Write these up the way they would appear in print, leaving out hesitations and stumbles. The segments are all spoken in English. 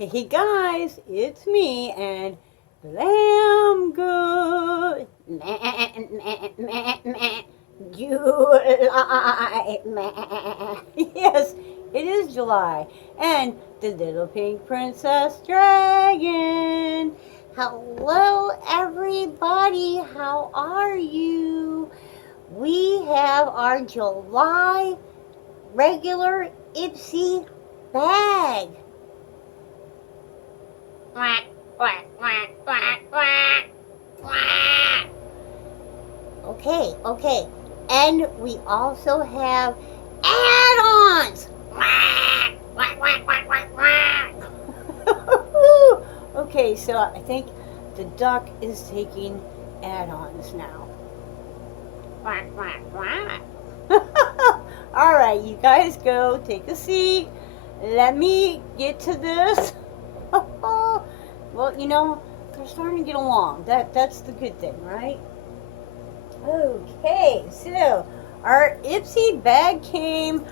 Hey guys, it's me and Glam Goat. July. Yes, it is July. And the little pink princess dragon. Hello everybody, how are you? We have our July regular ipsy bag. Okay. And we also have add-ons. Okay, so I think the duck is taking add-ons now. All right, you guys go take a seat. Let me get to this. Well, you know, they're starting to get along. That's the good thing, right? Okay, so our ipsy bag came.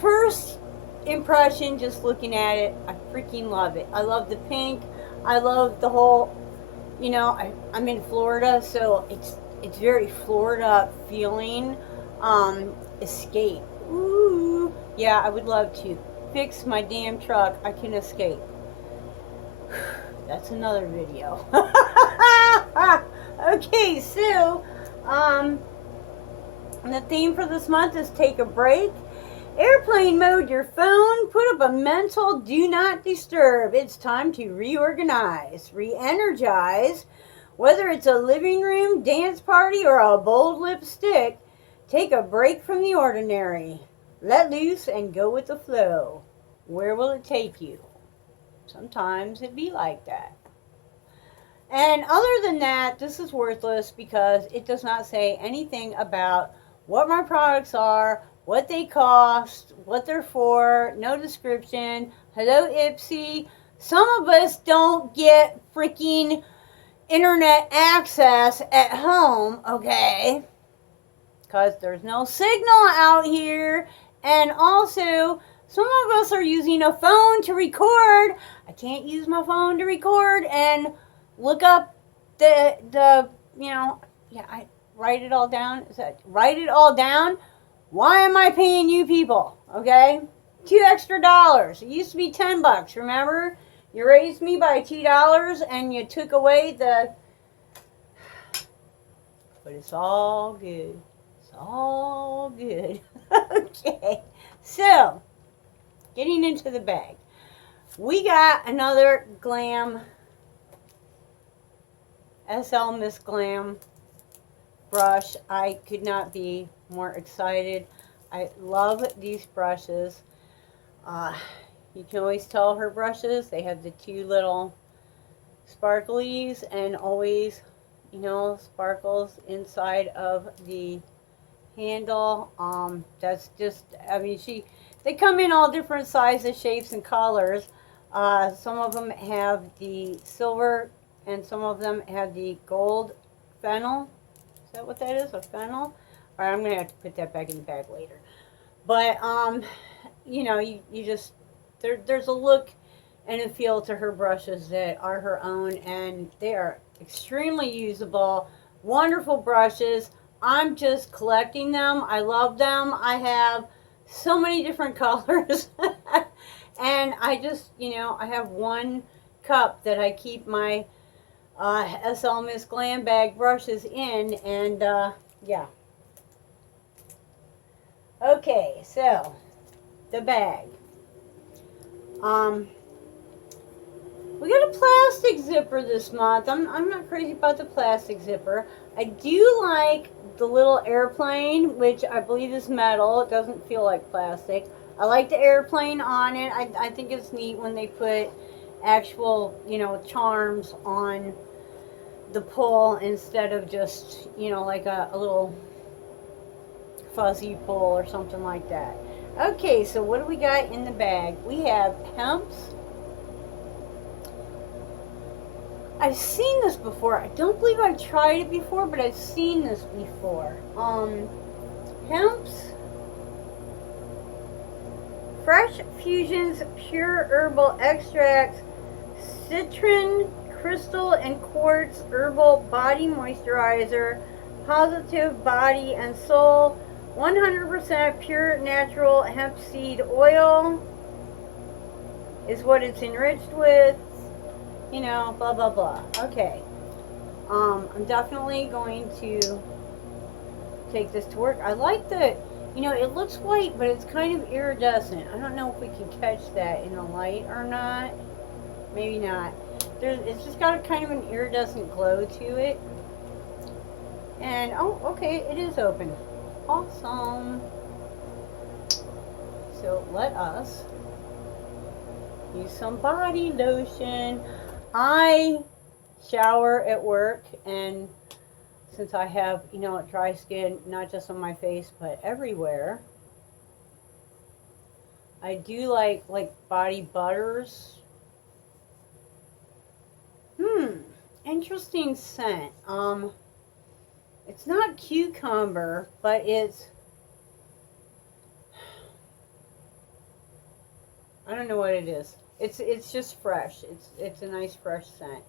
First impression, just looking at it, I freaking love it. I love the pink. I love the whole, you know, I'm in Florida, so it's very Florida feeling. Escape. Ooh, yeah, I would love to fix my damn truck. I can escape. That's another video. Okay, so the theme for this month is take a break. Airplane mode your phone. Put up a mental do not disturb. It's time to reorganize, re-energize. Whether it's a living room, dance party, or a bold lipstick, take a break from the ordinary. Let loose and go with the flow. Where will it take you? Sometimes it be like that. And other than that, this is worthless because it does not say anything about what my products are, what they cost, what they're for, no description. Hello, Ipsy. Some of us don't get freaking internet access at home, okay? Because there's no signal out here. And also, some of us are using a phone to record. I can't use my phone to record and look up the you know, yeah, I write it all down. Is that write it all down? Why am I paying you people? Okay? $2 extra. It used to be $10, remember? You raised me by $2 and you took away the, but it's all good. It's all good. Okay. So, getting into the bag. We got another Glam SL Miss Glam brush. I could not be more excited. I love these brushes. You can always tell her brushes. They have the two little sparklies and always, you know, sparkles inside of the handle. That's just, I mean, they come in all different sizes, shapes, and colors. Some of them have the silver and some of them have the gold fennel. Is that what that is, a fennel? All right, I'm gonna have to put that back in the bag later. But you know, you just there's a look and a feel to her brushes that are her own, and they are extremely usable, wonderful brushes. I'm just collecting them. I love them. I have so many different colors. And I just, you know, I have one cup that I keep my SL Miss Glam Bag brushes in, and yeah. Okay, so the bag. We got a plastic zipper this month. I'm not crazy about the plastic zipper. I do like the little airplane, which I believe is metal. It doesn't feel like plastic. I like the airplane on it. I think it's neat when they put actual, you know, charms on the pull instead of just, you know, like a little fuzzy pull or something like that. Okay, so what do we got in the bag? We have pumps. I've seen this before. I don't believe I've tried it before, but I've seen this before. Pumps Fresh Fusions Pure Herbal Extracts, Citron, Crystal, and Quartz Herbal Body Moisturizer, Positive Body and Soul, 100% pure natural hemp seed oil is what it's enriched with, you know, blah, blah, blah. Okay. I'm definitely going to take this to work. I like the, you know, it looks white, but it's kind of iridescent. I don't know if we can catch that in the light or not. Maybe not. It's just got a kind of an iridescent glow to it. And, oh, okay, it is open. Awesome. So let us use some body lotion. I shower at work, and since I have, you know, dry skin, not just on my face, but everywhere, I do like body butters. Interesting scent. It's not cucumber, but it's, I don't know what it is. It's just fresh. It's a nice fresh scent.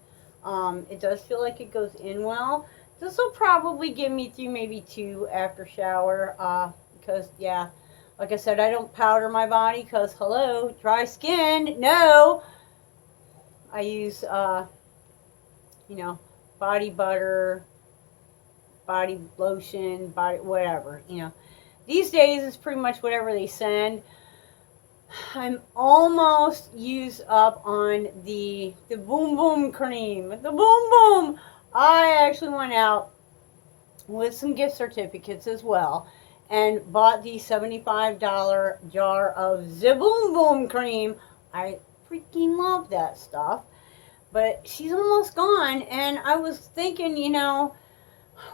It does feel like it goes in well. This will probably get me through maybe 2 after shower. Because yeah, like I said, I don't powder my body because hello, dry skin. No, I use you know, body butter, body lotion, body whatever. You know, these days it's pretty much whatever they send. I'm almost used up on the Boom Boom cream. The Boom Boom. I actually went out with some gift certificates as well and bought the $75 jar of the Boom Boom cream. I freaking love that stuff. But she's almost gone, and I was thinking, you know,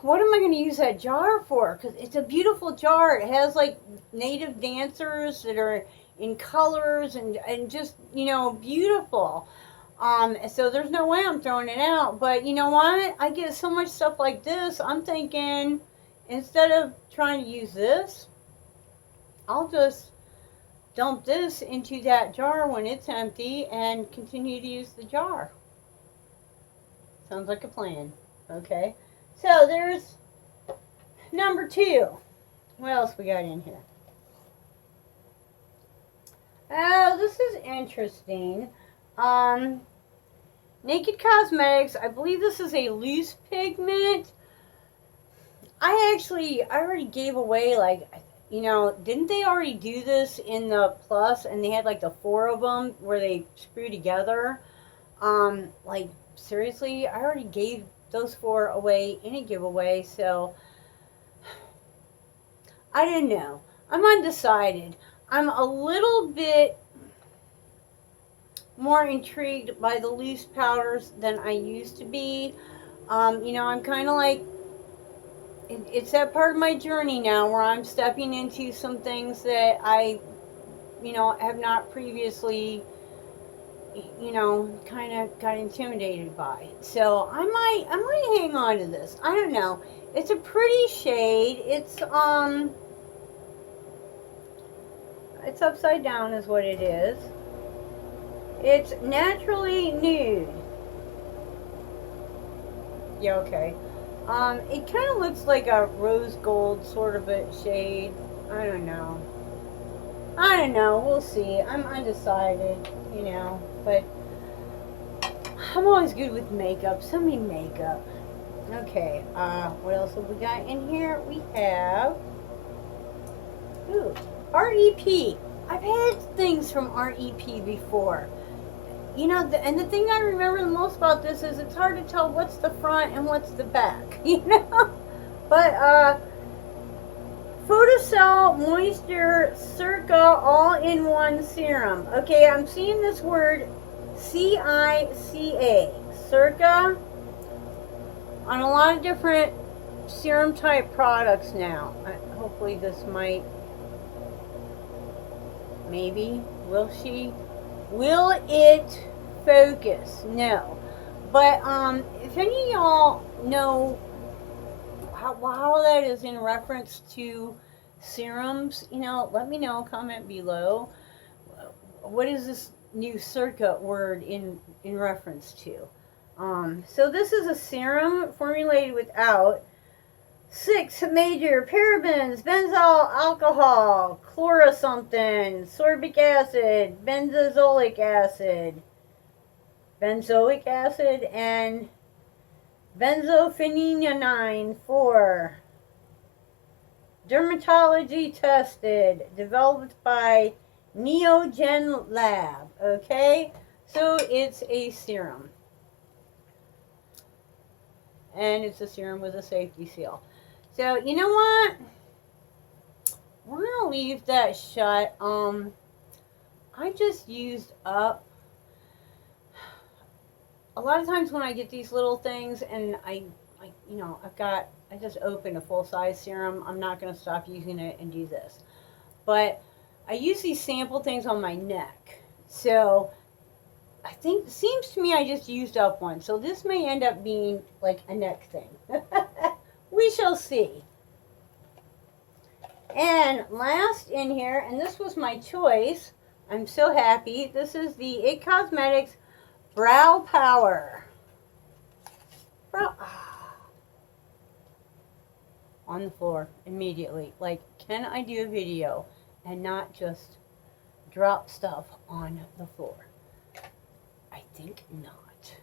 what am I going to use that jar for? Because it's a beautiful jar. It has like native dancers that are in colors and just, you know, beautiful. So there's no way I'm throwing it out. But you know what? I get so much stuff like this. I'm thinking, instead of trying to use this, I'll just dump this into that jar when it's empty and continue to use the jar. Sounds like a plan. Okay. So there's number 2. What else we got in here? Oh, this is interesting. Naked Cosmetics. I believe this is a loose pigment. I already gave away, like, you know, didn't they already do this in the Plus? And they had like the 4 of them where they screw together. Like, seriously, I already gave those 4 away in a giveaway, so I didn't know. I'm undecided. I'm a little bit more intrigued by the loose powders than I used to be. You know, I'm kind of like, it's that part of my journey now where I'm stepping into some things that I, you know, have not previously, you know, kind of got intimidated by. So I might hang on to this. I don't know. It's a pretty shade. It's upside down is what it is. It's naturally nude. Yeah, okay. It kind of looks like a rose gold sort of a shade. I don't know. We'll see. I'm undecided, you know. But I'm always good with makeup. Send me makeup. Okay. What else have we got in here? We have REP. I've had things from REP before. You know, and the thing I remember the most about this is it's hard to tell what's the front and what's the back, you know? But, Photocell Moisture Circa All-in-One Serum. Okay, I'm seeing this word C-I-C-A. Circa on a lot of different serum type products now. Hopefully this might, maybe, will it focus? No. But if any of y'all know how that is in reference to serums, you know, let me know, comment below. what is this new circa word in reference to? So this is a serum formulated without 6 major parabens, benzyl alcohol, chloro something, sorbic acid, benzoic acid, and benzophenionine 4. Dermatology tested, developed by Neogen Lab. Okay, so it's a serum, and it's a serum with a safety seal. So you know what? We're gonna leave that shut. I just used up. A lot of times when I get these little things, and I just opened a full-size serum. I'm not gonna stop using it and do this, but I use these sample things on my neck. So I think, it seems to me I just used up one. So this may end up being like a neck thing. We shall see. And last in here, and this was my choice, I'm so happy, this is the IT Cosmetics Brow Power. On the floor immediately. Like, can I do a video and not just drop stuff on the floor? I think not.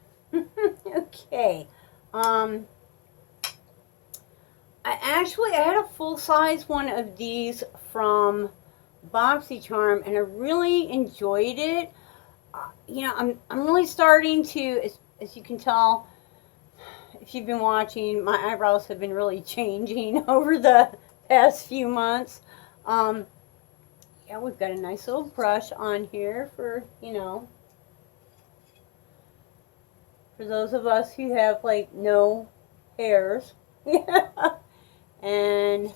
Okay. I had a full-size one of these from BoxyCharm, and I really enjoyed it. I'm really starting to, as you can tell, if you've been watching, my eyebrows have been really changing over the past few months. Yeah, we've got a nice little brush on here for, for those of us who have, like, no hairs. And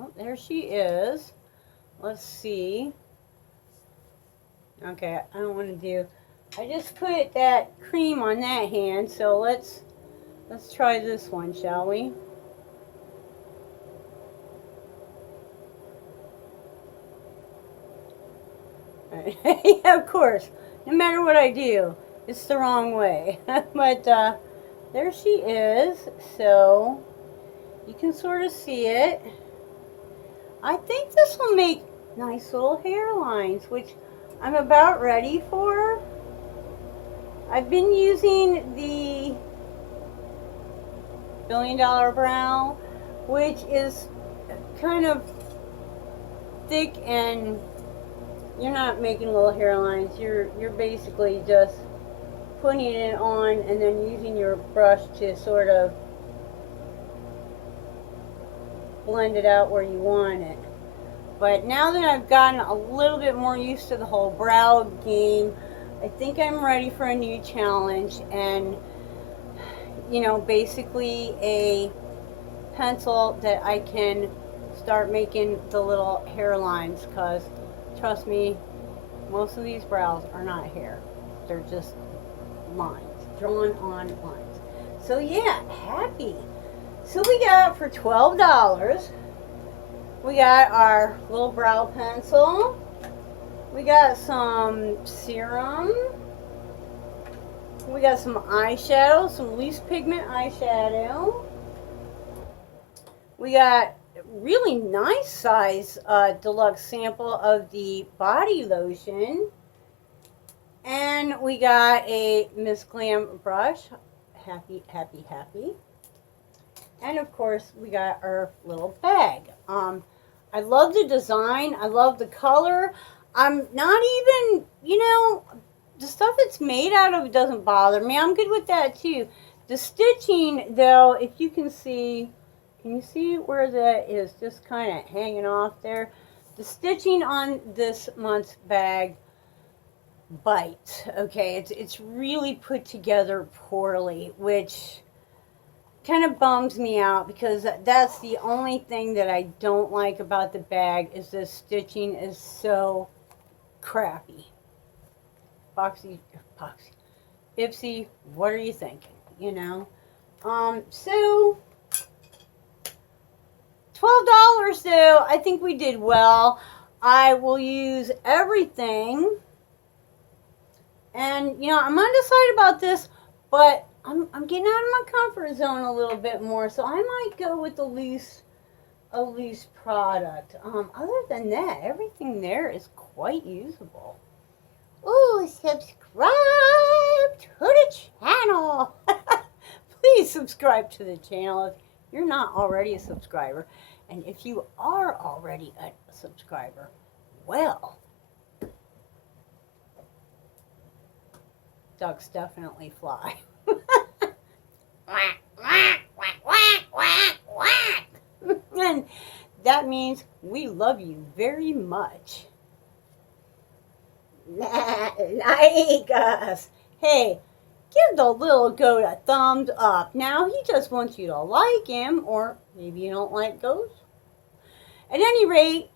oh, there she is. Let's see. Okay, I don't want to do. I just put that cream on that hand, so let's try this one, shall we? Yeah, of course. No matter what I do, it's the wrong way. But there she is. So you can sort of see it. I think this will make nice little hairlines, which I'm about ready for. I've been using the $1 Billion Brow, which is kind of thick, and you're not making little hairlines. You're basically just putting it on and then using your brush to sort of blend it out where you want it. But now that I've gotten a little bit more used to the whole brow game, I think I'm ready for a new challenge, and basically a pencil that I can start making the little hairlines, because trust me, most of these brows are not hair. They're just lines, drawn on lines. So yeah, happy. So we got, for $12, we got our little brow pencil. We got some serum. We got some eyeshadow, some loose pigment eyeshadow. We got a really nice size deluxe sample of the body lotion. And we got a Miss Glam brush. Happy, happy, happy. And of course, we got our little bag. I love the design. I love the color. I'm not even, the stuff it's made out of doesn't bother me. I'm good with that too. The stitching, though, if you can see, can you see where that is just kind of hanging off there? The stitching on this month's bag bites. Okay, it's really put together poorly, which kind of bums me out, because that's the only thing that I don't like about the bag, is the stitching is so crappy. Ipsy, what are you thinking? So $12 though, I think we did well. I will use everything. And, you know, I'm undecided about this, but I'm getting out of my comfort zone a little bit more, so I might go with a loose product. Other than that, everything there is quite usable. Ooh, subscribe to the channel. Please subscribe to the channel if you're not already a subscriber. And if you are already a subscriber, well, ducks definitely fly. And that means we love you very much. Like us. Hey, give the little goat a thumbs up. Now, he just wants you to like him, or maybe you don't like goats. At any rate,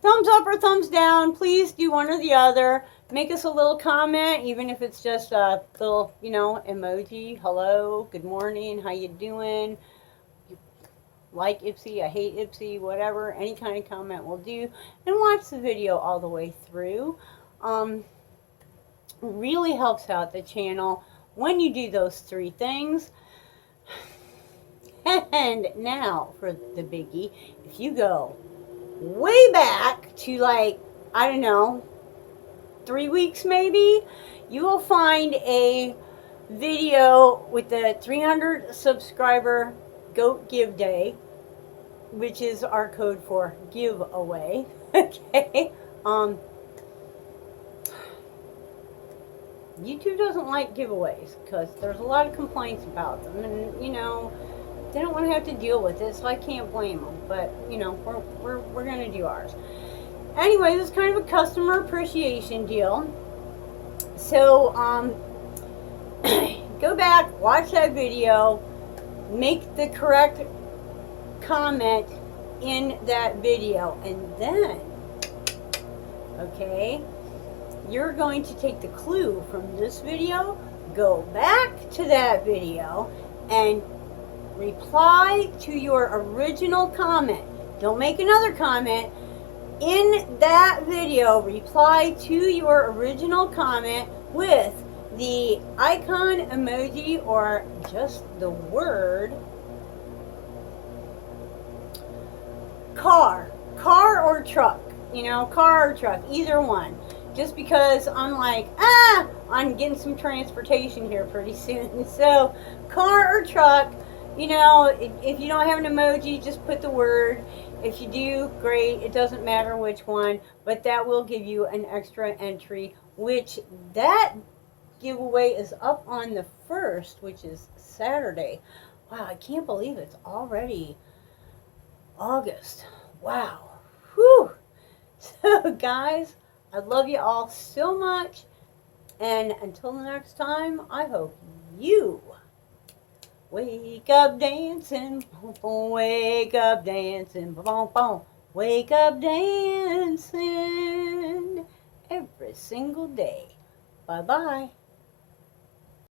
thumbs up or thumbs down. Please do one or the other. Make us a little comment, even if it's just a little, you know, emoji. Hello, good morning, how you doing? Like ipsy, I hate ipsy, whatever. Any kind of comment will do. And watch the video all the way through. Really helps out the channel when you do those 3 things. And now for the biggie. If you go way back to, like, I don't know, 3 weeks maybe, you will find a video with the 300 subscriber Goat Give Day, which is our code for giveaway. Okay. YouTube doesn't like giveaways because there's a lot of complaints about them, and you know, they don't want to have to deal with it, so I can't blame them. But you know, we're gonna do ours anyway. This is kind of a customer appreciation deal. So go back, watch that video, make the correct comment in that video, and then, okay, you're going to take the clue from this video, go back to that video, and reply to your original comment. Don't make another comment. In that video, reply to your original comment with the icon emoji or just the word car or truck, you know, car or truck, either one. Just because I'm like, I'm getting some transportation here pretty soon. So car or truck, you know, if you don't have an emoji, just put the word. If you do, great. It doesn't matter which one, but that will give you an extra entry, which that giveaway is up on the 1st, which is Saturday. Wow, I can't believe it's already August. Wow. Whew. So guys, I love you all so much, and until the next time, I hope you wake up dancing, wake up dancing, wake up dancing every single day. Bye-bye.